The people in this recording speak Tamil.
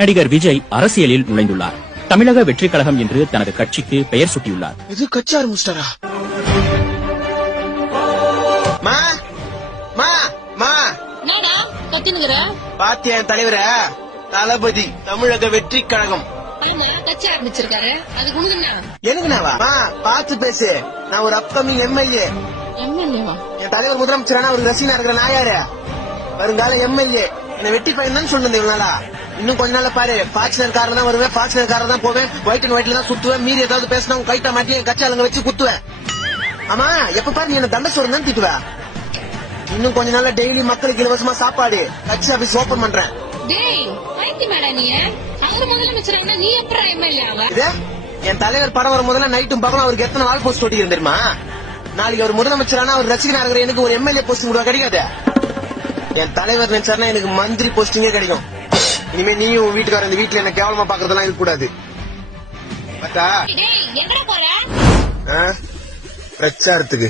நடிகர் விஜய் அரசியலில் நுழைந்துள்ளார். தமிழக வெற்றிக் கழகம் என்று தனது கட்சிக்கு பெயர் சூட்டியுள்ளார். இது கட்சி ஆரம்பிச்சிட்டாரா? பாத்தியா என் தலைவர தளபதி தமிழக வெற்றிக் கழகம் கட்சி ஆரம்பிச்சிருக்காரு. எனக்குனாவா பாத்து பேசு. நான் ஒரு அப்கமிங் எம்எல்ஏ. என் தலைவர் முதலமைச்சரான ஒரு ரசிகனா இருக்கிற நான் யாரு? வருங்கால எம்எல்ஏ. என்ன வெற்றி பையன் தான் சொன்னது இவ்வளவு நாளா. இன்னும் கொஞ்ச நாள்ல பாரு, பாட்சினர் காரர் தான் வருவேன், பாட்சினர் காரர் தான் போவேன், ஒயிட் அண்ட் ஒயிட்ல தான் சுத்துவேன். மீறி ஏதாவது பேசினா கைட்டா மாட்டி என் கட்சி ஆளுங்க வச்சு குத்துவேன். ஆமா, எப்ப பாரு நீ என்ன தண்ட சோறு தான் திட்டுவ. இன்னும் கொஞ்ச நாள்ல டெய்லி மக்களுக்கு இலவசமா சாப்பாடு கட்சி ஆபீஸ் ஓபன் பண்றேன். என் தலைவர் படம் வரும் முதல்ல நைட்டும் பகலும் அவருக்கு எத்தனை வால் போஸ்ட் ஓட்டி தெரியுமா? நாளைக்கு அவர் முதலமைச்சரான அவர் ரசிகனா இருக்கிற எனக்கு ஒரு எம்எல்ஏ போஸ்டிங் கூட கிடைக்காது. என் தலைவர் நினைச்சாருன்னா எனக்கு மந்திரி போஸ்டிங்கே கிடைக்கும். இனிமே நீயும் வீட்டுக்கார இந்த வீட்டுல என்ன கேவலமா பாக்குறதெல்லாம் இருக்க கூடாது. பிரச்சாரத்துக்கு